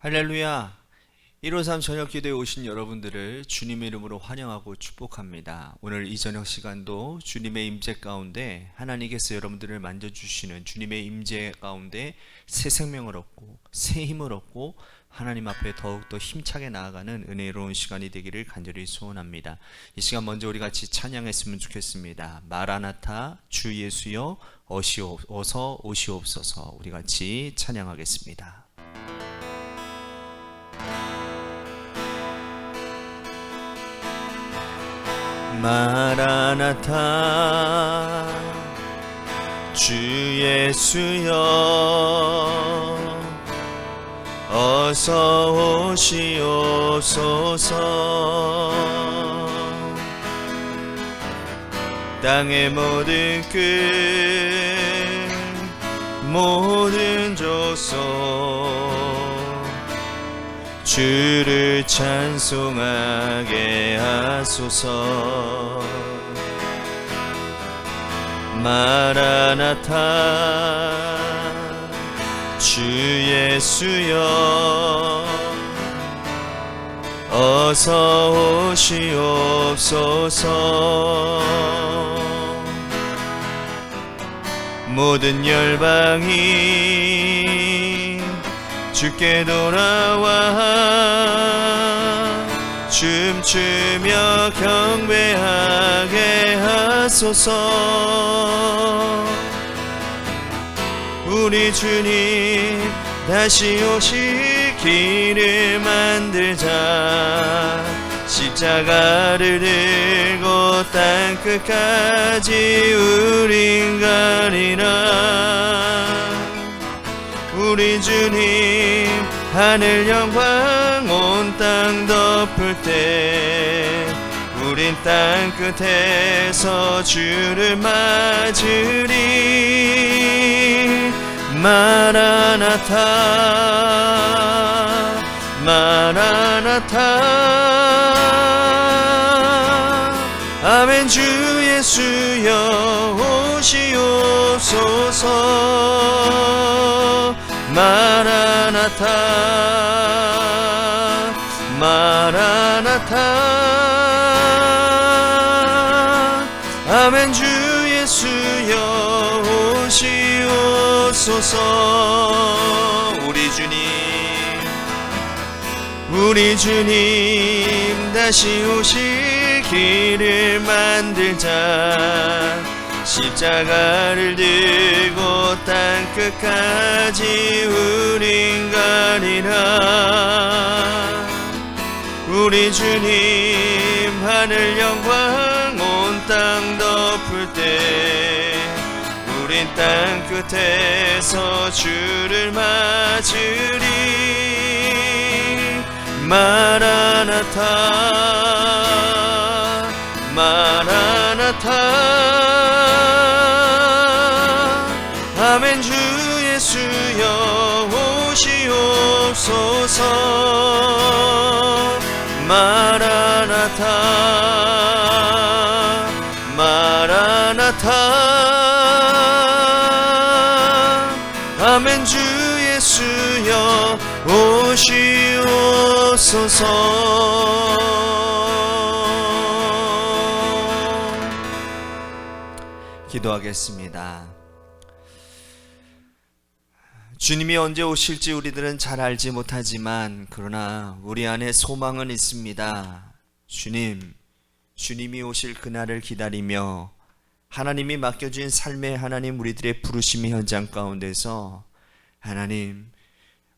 할렐루야. 153 저녁 기도에 오신 여러분들을 주님의 이름으로 환영하고 축복합니다. 오늘 이 저녁 시간도 주님의 임재 가운데 하나님께서 여러분들을 만져주시는 주님의 임재 가운데 새 생명을 얻고 새 힘을 얻고 하나님 앞에 더욱더 힘차게 나아가는 은혜로운 시간이 되기를 간절히 소원합니다. 이 시간 먼저 우리 같이 찬양했으면 좋겠습니다. 마라나타 주 예수여 어서 오시옵소서. 우리 같이 찬양하겠습니다. 마라나타 주 예수여 어서 오시옵소서. 땅의 모든 끝 모든 족속 주를 찬송하게 하소서. 마라나타 주 예수여 어서 오시옵소서. 모든 열방이 주께 돌아와 춤추며 경배하게 하소서. 우리 주님 다시 오실 길을 만들자. 십자가를 들고 땅끝까지 우린 가리라. 우리 주님 하늘 영광 온 땅 덮을 때 우린 땅끝에서 주를 맞으리. 마라나타 마라나타 아멘. 주 예수여 오시옵소서. 마라나타 마라나타 아멘. 주 예수여 오시옵소서. 우리 주님 다시 오실 길을 만들자. 십자가를 들고 땅끝까지 우린 가리라. 우리 주님 하늘 영광 온 땅 덮을 때 우린 땅끝에서 주를 맞으리. 마라나타 마라나타 아멘. 주 예수여 오시옵소서. 마라나타 마라나타 아멘. 주 예수여 오시옵소서. 기도하겠습니다. 주님이 언제 오실지 우리들은 잘 알지 못하지만 그러나 우리 안에 소망은 있습니다. 주님이 오실 그날을 기다리며 하나님이 맡겨진 삶의 하나님 우리들의 부르심의 현장 가운데서 하나님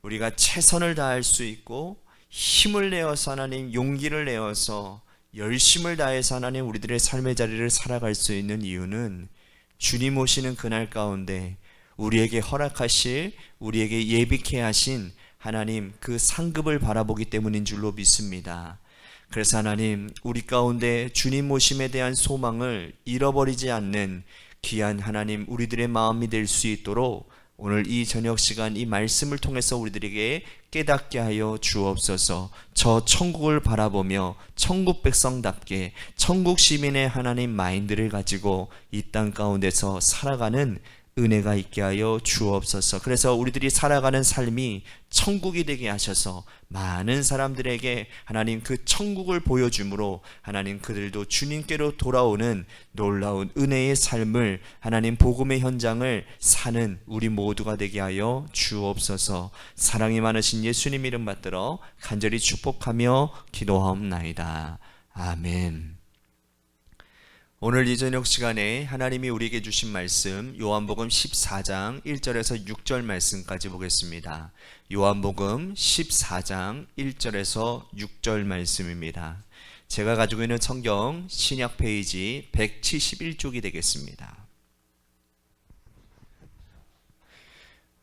우리가 최선을 다할 수 있고 힘을 내어서 하나님 용기를 내어서 열심을 다해서 하나님 우리들의 삶의 자리를 살아갈 수 있는 이유는 주님 오시는 그날 가운데 우리에게 허락하실 우리에게 예비케 하신 하나님 그 상급을 바라보기 때문인 줄로 믿습니다. 그래서 하나님 우리 가운데 주님 오심에 대한 소망을 잃어버리지 않는 귀한 하나님 우리들의 마음이 될 수 있도록 오늘 이 저녁 시간 이 말씀을 통해서 우리들에게 깨닫게 하여 주옵소서. 저 천국을 바라보며 천국 백성답게 천국 시민의 하나님 마인드를 가지고 이 땅 가운데서 살아가는 은혜가 있게 하여 주옵소서. 그래서 우리들이 살아가는 삶이 천국이 되게 하셔서 많은 사람들에게 하나님 그 천국을 보여줌으로 하나님 그들도 주님께로 돌아오는 놀라운 은혜의 삶을 하나님 복음의 현장을 사는 우리 모두가 되게 하여 주옵소서. 사랑이 많으신 예수님 이름 받들어 간절히 축복하며 기도하옵나이다. 아멘. 오늘 이 저녁 시간에 하나님이 우리에게 주신 말씀 요한복음 14장 1절에서 6절 말씀까지 보겠습니다. 요한복음 14장 1절에서 6절 말씀입니다. 제가 가지고 있는 성경 신약 페이지 171쪽이 되겠습니다.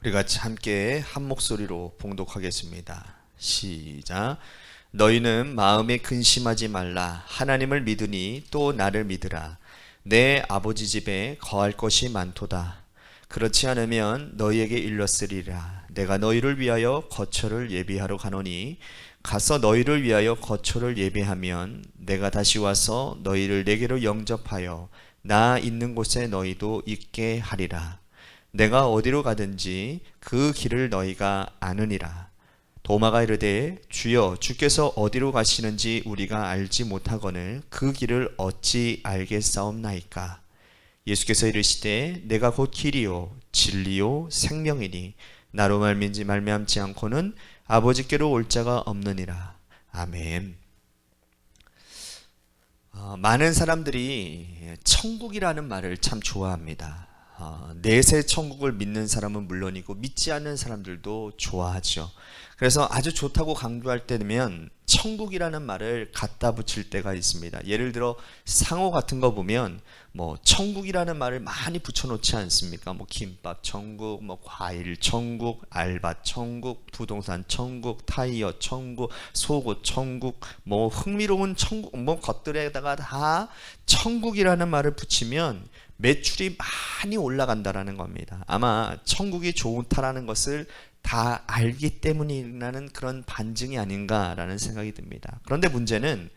우리 같이 함께 한 목소리로 봉독하겠습니다. 시작. 너희는 마음에 근심하지 말라. 하나님을 믿으니 또 나를 믿으라. 내 아버지 집에 거할 것이 많도다. 그렇지 않으면 너희에게 일렀으리라. 내가 너희를 위하여 거처를 예비하러 가노니 가서 너희를 위하여 거처를 예비하면 내가 다시 와서 너희를 내게로 영접하여 나 있는 곳에 너희도 있게 하리라. 내가 어디로 가든지 그 길을 너희가 아느니라. 도마가 이르되 주여 주께서 어디로 가시는지 우리가 알지 못하거늘 그 길을 어찌 알겠사옵나이까. 예수께서 이르시되 내가 곧 길이요 진리요 생명이니 나로 말미암지 않고는 아버지께로 올 자가 없느니라. 아멘. 많은 사람들이 천국이라는 말을 참 좋아합니다. 내세 천국을 믿는 사람은 물론이고 믿지 않는 사람들도 좋아하죠. 그래서 아주 좋다고 강조할 때면 천국이라는 말을 갖다 붙일 때가 있습니다. 예를 들어 상호 같은 거 보면 뭐 천국이라는 말을 많이 붙여놓지 않습니까? 뭐 김밥 천국, 뭐 과일 천국, 알바 천국, 부동산 천국, 타이어 천국, 속옷 천국, 뭐 흥미로운 천국, 뭐 것들에다가 다 천국이라는 말을 붙이면 매출이 많이 올라간다라는 겁니다. 아마 천국이 좋다라는 것을 다 알기 때문이라는 그런 반증이 아닌가라는 생각이 듭니다. 그런데 문제는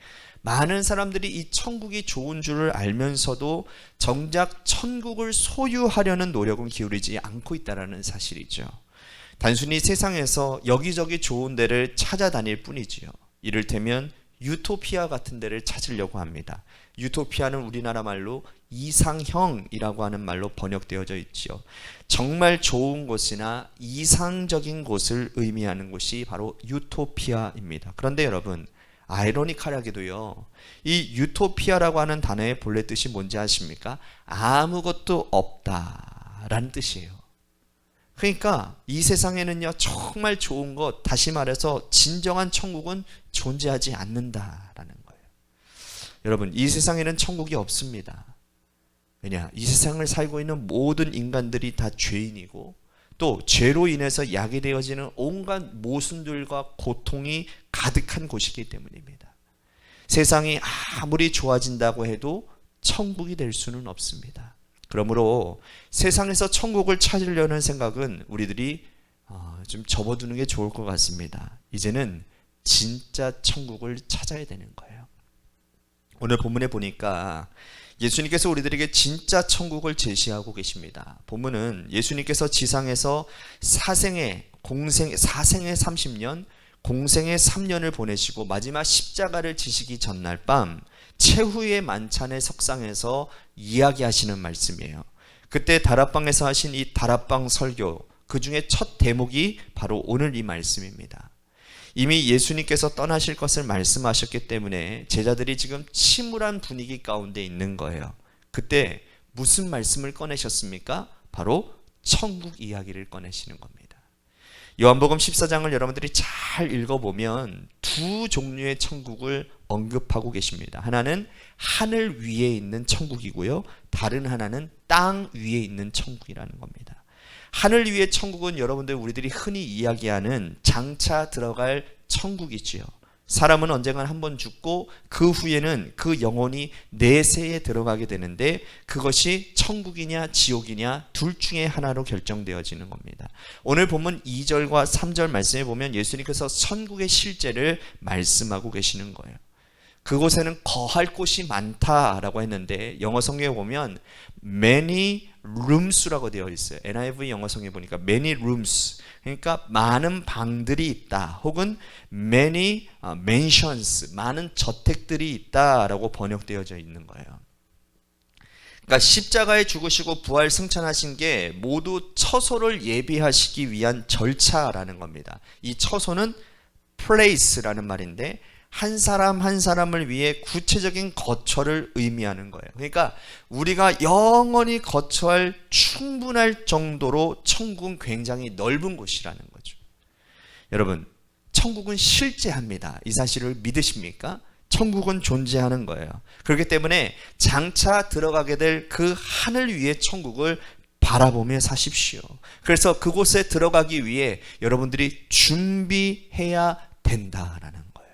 많은 사람들이 이 천국이 좋은 줄을 알면서도 정작 천국을 소유하려는 노력은 기울이지 않고 있다는 사실이죠. 단순히 세상에서 여기저기 좋은 데를 찾아다닐 뿐이지요. 이를테면 유토피아 같은 데를 찾으려고 합니다. 유토피아는 우리나라 말로 이상형이라고 하는 말로 번역되어져 있지요. 정말 좋은 곳이나 이상적인 곳을 의미하는 곳이 바로 유토피아입니다. 그런데 여러분, 아이러니컬하게도요, 이 유토피아라고 하는 단어의 본래 뜻이 뭔지 아십니까? 아무것도 없다라는 뜻이에요. 그러니까 이 세상에는요 정말 좋은 것, 다시 말해서 진정한 천국은 존재하지 않는다라는 거예요. 여러분, 이 세상에는 천국이 없습니다. 왜냐? 이 세상을 살고 있는 모든 인간들이 다 죄인이고 또 죄로 인해서 야기되어지는 온갖 모순들과 고통이 가득한 곳이기 때문입니다. 세상이 아무리 좋아진다고 해도 천국이 될 수는 없습니다. 그러므로 세상에서 천국을 찾으려는 생각은 우리들이 좀 접어두는 게 좋을 것 같습니다. 이제는 진짜 천국을 찾아야 되는 거예요. 오늘 본문에 보니까 예수님께서 우리들에게 진짜 천국을 제시하고 계십니다. 본문은 예수님께서 지상에서 사생애 30년, 공생애 3년을 보내시고 마지막 십자가를 지시기 전날 밤 최후의 만찬의 석상에서 이야기하시는 말씀이에요. 그때 다락방에서 하신 이 다락방 설교, 그 중에 첫 대목이 바로 오늘 이 말씀입니다. 이미 예수님께서 떠나실 것을 말씀하셨기 때문에 제자들이 지금 침울한 분위기 가운데 있는 거예요. 그때 무슨 말씀을 꺼내셨습니까? 바로 천국 이야기를 꺼내시는 겁니다. 요한복음 14장을 여러분들이 잘 읽어보면 두 종류의 천국을 언급하고 계십니다. 하나는 하늘 위에 있는 천국이고요, 다른 하나는 땅 위에 있는 천국이라는 겁니다. 하늘 위의 천국은 여러분들 우리들이 흔히 이야기하는 장차 들어갈 천국이지요. 사람은 언젠가 한번 죽고 그 후에는 그 영혼이 내세에 들어가게 되는데 그것이 천국이냐 지옥이냐 둘 중에 하나로 결정되어지는 겁니다. 오늘 본문 2절과 3절 말씀에 보면 예수님께서 천국의 실제를 말씀하고 계시는 거예요. 그곳에는 거할 곳이 많다라고 했는데 영어 성경에 보면 many rooms라고 되어 있어요. NIV 영어성에 보니까 many rooms, 그러니까 많은 방들이 있다, 혹은 many mansions, 많은 저택들이 있다라고 번역되어져 있는 거예요. 그러니까 십자가에 죽으시고 부활 승천하신 게 모두 처소를 예비하시기 위한 절차라는 겁니다. 이 처소는 place라는 말인데 한 사람 한 사람을 위해 구체적인 거처를 의미하는 거예요. 그러니까 우리가 영원히 거처할 충분할 정도로 천국은 굉장히 넓은 곳이라는 거죠. 여러분, 천국은 실제합니다. 이 사실을 믿으십니까? 천국은 존재하는 거예요. 그렇기 때문에 장차 들어가게 될 그 하늘 위의 천국을 바라보며 사십시오. 그래서 그곳에 들어가기 위해 여러분들이 준비해야 된다라는 거예요.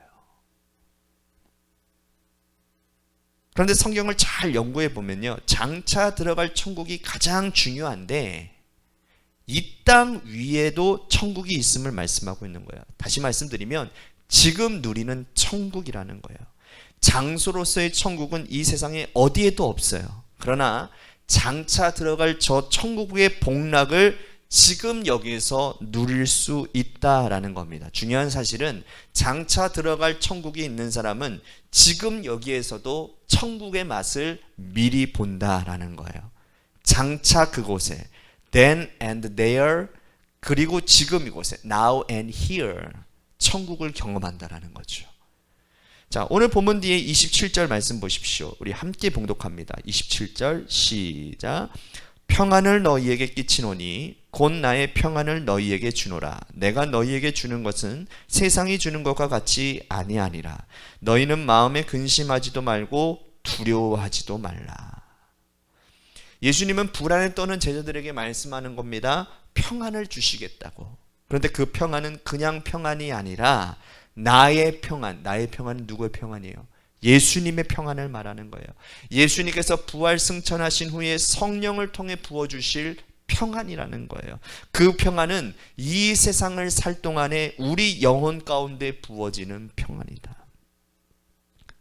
그런데 성경을 잘 연구해 보면요, 장차 들어갈 천국이 가장 중요한데 이 땅 위에도 천국이 있음을 말씀하고 있는 거예요. 다시 말씀드리면 지금 누리는 천국이라는 거예요. 장소로서의 천국은 이 세상에 어디에도 없어요. 그러나 장차 들어갈 저 천국의 복락을 지금 여기에서 누릴 수 있다라는 겁니다. 중요한 사실은 장차 들어갈 천국이 있는 사람은 지금 여기에서도 천국의 맛을 미리 본다라는 거예요. 장차 그곳에 then and there, 그리고 지금 이곳에 now and here 천국을 경험한다라는 거죠. 자, 오늘 본문 뒤에 27절 말씀 보십시오. 우리 함께 봉독합니다. 27절 시작. 평안을 너희에게 끼치노니 곧 나의 평안을 너희에게 주노라. 내가 너희에게 주는 것은 세상이 주는 것과 같이 아니하니라. 너희는 마음에 근심하지도 말고 두려워하지도 말라. 예수님은 불안에 떠는 제자들에게 말씀하는 겁니다. 평안을 주시겠다고. 그런데 그 평안은 그냥 평안이 아니라 나의 평안. 나의 평안은 누구의 평안이에요? 예수님의 평안을 말하는 거예요. 예수님께서 부활 승천하신 후에 성령을 통해 부어주실 평안이라는 거예요. 그 평안은 이 세상을 살 동안에 우리 영혼 가운데 부어지는 평안이다.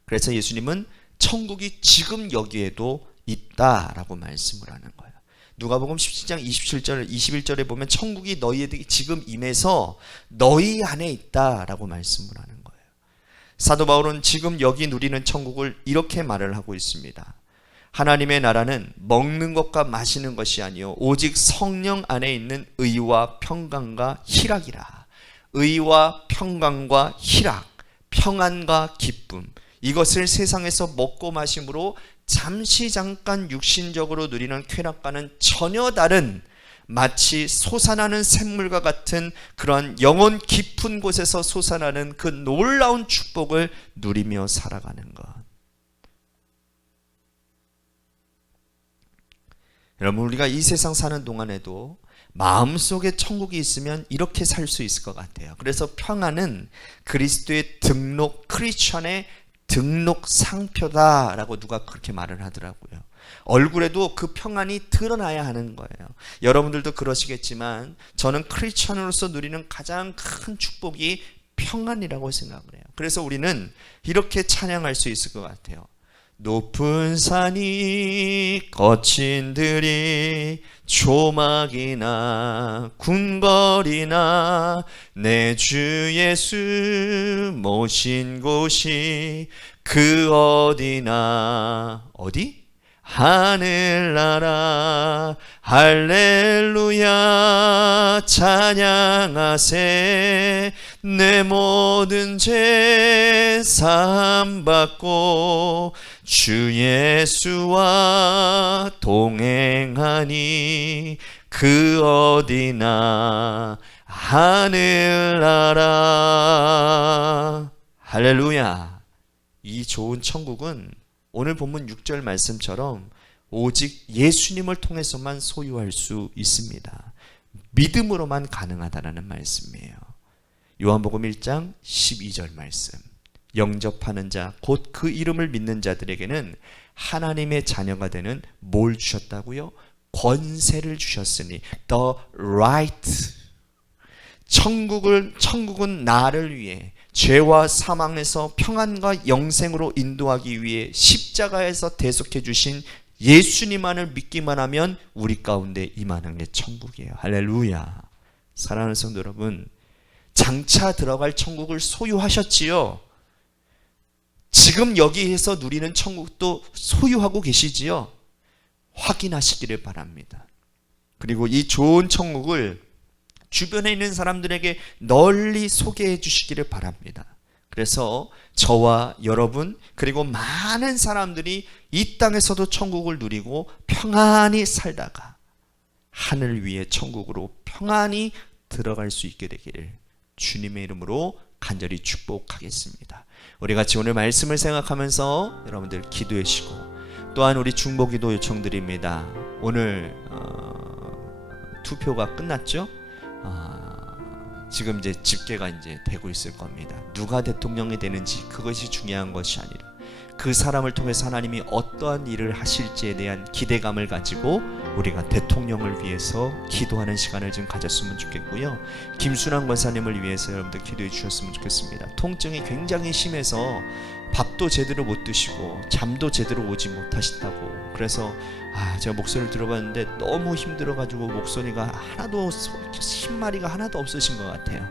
그래서 예수님은 천국이 지금 여기에도 있다라고 말씀을 하는 거예요. 누가복음 17장 27절 21절에 보면 천국이 너희에게 지금 임해서 너희 안에 있다라고 말씀을 하는 거예요. 사도 바울은 지금 여기 누리는 천국을 이렇게 말을 하고 있습니다. 하나님의 나라는 먹는 것과 마시는 것이 아니요 오직 성령 안에 있는 의와 평강과 희락이라. 의와 평강과 희락, 평안과 기쁨, 이것을 세상에서 먹고 마심으로 잠시 잠깐 육신적으로 누리는 쾌락과는 전혀 다른, 마치 솟아나는 샘물과 같은 그런 영혼 깊은 곳에서 솟아나는 그 놀라운 축복을 누리며 살아가는 것. 여러분, 우리가 이 세상 사는 동안에도 마음속에 천국이 있으면 이렇게 살 수 있을 것 같아요. 그래서 평안은 그리스도의 등록, 크리스천의 등록 상표다라고 누가 그렇게 말을 하더라고요. 얼굴에도 그 평안이 드러나야 하는 거예요. 여러분들도 그러시겠지만 저는 크리스천으로서 누리는 가장 큰 축복이 평안이라고 생각을 해요. 그래서 우리는 이렇게 찬양할 수 있을 것 같아요. 높은 산이 거친 들이 조막이나 궁궐이나 내 주 예수 모신 곳이 그 어디나 어디? 하늘나라 할렐루야 찬양하세. 내 모든 죄 사함받고 주 예수와 동행하니 그 어디나 하늘나라. 할렐루야. 이 좋은 천국은 오늘 본문 6절 말씀처럼 오직 예수님을 통해서만 소유할 수 있습니다. 믿음으로만 가능하다라는 말씀이에요. 요한복음 1장 12절 말씀. 영접하는 자, 곧 그 이름을 믿는 자들에게는 하나님의 자녀가 되는 뭘 주셨다고요? 권세를 주셨으니 the right. 천국은 나를 위해 죄와 사망에서 평안과 영생으로 인도하기 위해 십자가에서 대속해 주신 예수님만을 믿기만 하면 우리 가운데 임하는 게 천국이에요. 할렐루야. 사랑하는 성도 여러분, 장차 들어갈 천국을 소유하셨지요. 지금 여기에서 누리는 천국도 소유하고 계시지요. 확인하시기를 바랍니다. 그리고 이 좋은 천국을 주변에 있는 사람들에게 널리 소개해 주시기를 바랍니다. 그래서 저와 여러분 그리고 많은 사람들이 이 땅에서도 천국을 누리고 평안히 살다가 하늘 위의 천국으로 평안히 들어갈 수 있게 되기를 주님의 이름으로 간절히 축복하겠습니다. 우리 같이 오늘 말씀을 생각하면서 여러분들 기도해 주시고, 또한 우리 중보기도 요청드립니다. 오늘 투표가 끝났죠? 지금 이제 집계가 이제 되고 있을 겁니다. 누가 대통령이 되는지 그것이 중요한 것이 아니라 그 사람을 통해서 하나님이 어떠한 일을 하실지에 대한 기대감을 가지고 우리가 대통령을 위해서 기도하는 시간을 좀 가졌으면 좋겠고요. 김순환 권사님을 위해서 여러분들 기도해 주셨으면 좋겠습니다. 통증이 굉장히 심해서 밥도 제대로 못 드시고 잠도 제대로 오지 못하신다고. 그래서 제가 목소리를 들어봤는데 너무 힘들어가지고 목소리가 하나도, 신마리가 하나도 없으신 것 같아요.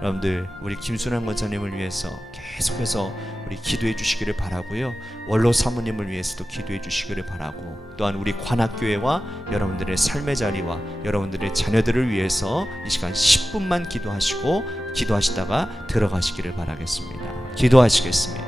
여러분들 우리 김순환 권사님을 위해서 계속해서 우리 기도해 주시기를 바라고요. 원로 사모님을 위해서도 기도해 주시기를 바라고, 또한 우리 관악교회와 여러분들의 삶의 자리와 여러분들의 자녀들을 위해서 이 시간 10분만 기도하시고 기도하시다가 들어가시기를 바라겠습니다. 기도하시겠습니다.